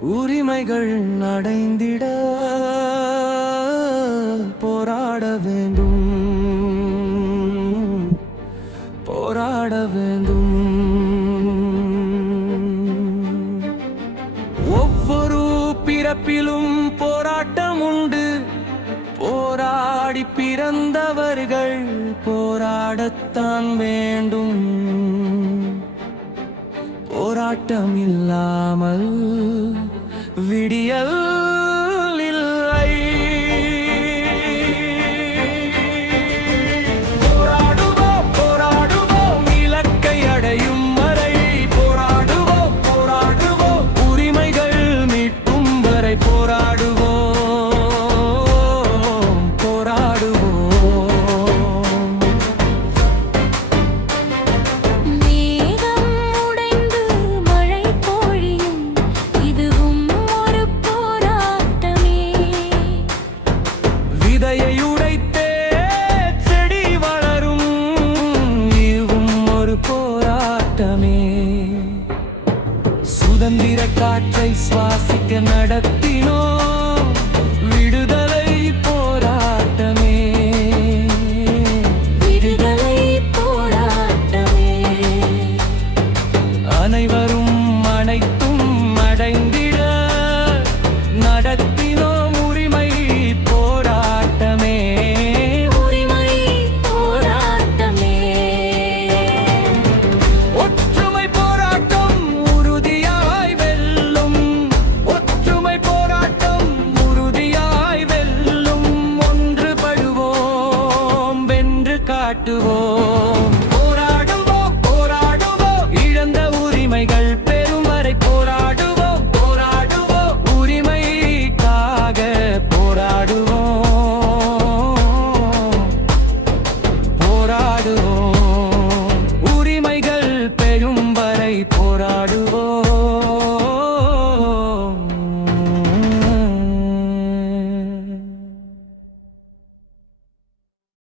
உரிமைகள் அடைந்திட போராட வேண்டும், போராட வேண்டும். ஒவ்வொரு பிறப்பிலும் போராட்டம் உண்டு. போராடி பிறந்தவர்கள் போராடத்தான் வேண்டும். போராட்டம் இல்லாமல் விடியல் இல்லை. போராடுவோம் போராடுவோம் இலக்கை அடையும் வரை. போராடுவோம் போராடுவோம் உரிமைகள் மீட்கும் வரை. போராடுவோம் போராடுவோம். விதையை உடைத்தே செடி வளரும், இதுவும் ஒரு போராட்டமே. சுதந்திர காற்றை சுவாசிக்க நடத்தினோம் விடுதலை போராட்டமே. விடுதலை போராட்டமே. அனைவரும் அனைத்தும் அடைந்திட நடத்தினோம் உரிமை போராட்டமே. உரிமை போராட்டமே. ஒற்றுமை போராட்டம் உறுதியாய் வெல்லும். ஒற்றுமை போராட்டம் உறுதியாய் வெல்லும். ஒன்றுபடுவோம் வென்று காட்டுவோம்.